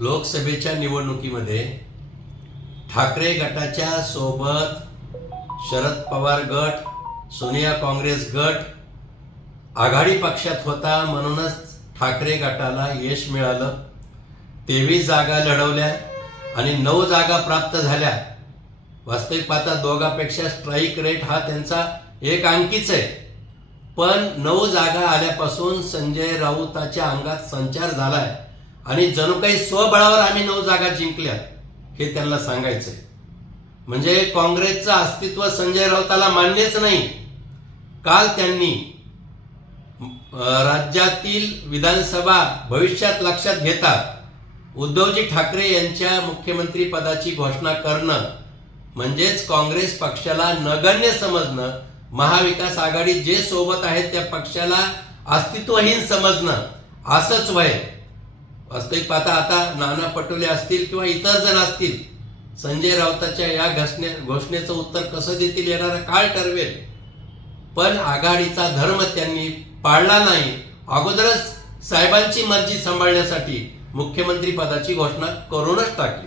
लोकसभेच्या निवडणुकीमध्ये ठाकरे गटाच्या सोबत शरद पवार गट सोनिया काँग्रेस गट आघाडी पक्षात होता म्हणूनच ठाकरे गटाला यश मिळालं. तेवीस जागा लढवल्या आणि नऊ जागा प्राप्त झाल्या. वास्तविक पाहता दोघापेक्षा स्ट्राईक रेट हा त्यांचा एक अंकीच आहे. पण नऊ जागा आल्यापासून संजय राऊताच्या अंगात संचार झाला आहे आणि जणू काही स्वबळावर आम्ही नऊ जागा जिंकल्या हे त्यांना सांगायचंय. म्हणजे काँग्रेसचं अस्तित्व संजय राऊताला मान्यच नाही. काल त्यांनी राज्यातील विधानसभा भविष्यात लक्षात घेता उद्धवजी ठाकरे यांच्या मुख्यमंत्री पदाची घोषणा करणं म्हणजेच काँग्रेस पक्षाला नगण्य समजणं महाविकास आघाडी जे सोबत आहेत त्या पक्षाला अस्तित्वहीन समजणं असंच वय. वास्तविक पाहता आता नाना पटोले असतील किंवा इतर जण असतील संजय राऊताच्या या घोषणे घोषणेचं उत्तर कसं देतील येणारा काळ ठरवेल. पण आघाडीचा धर्म त्यांनी पाळला नाही. अगोदरच साहेबांची मर्जी सांभाळण्यासाठी मुख्यमंत्री पदाची घोषणा करूनच टाकली.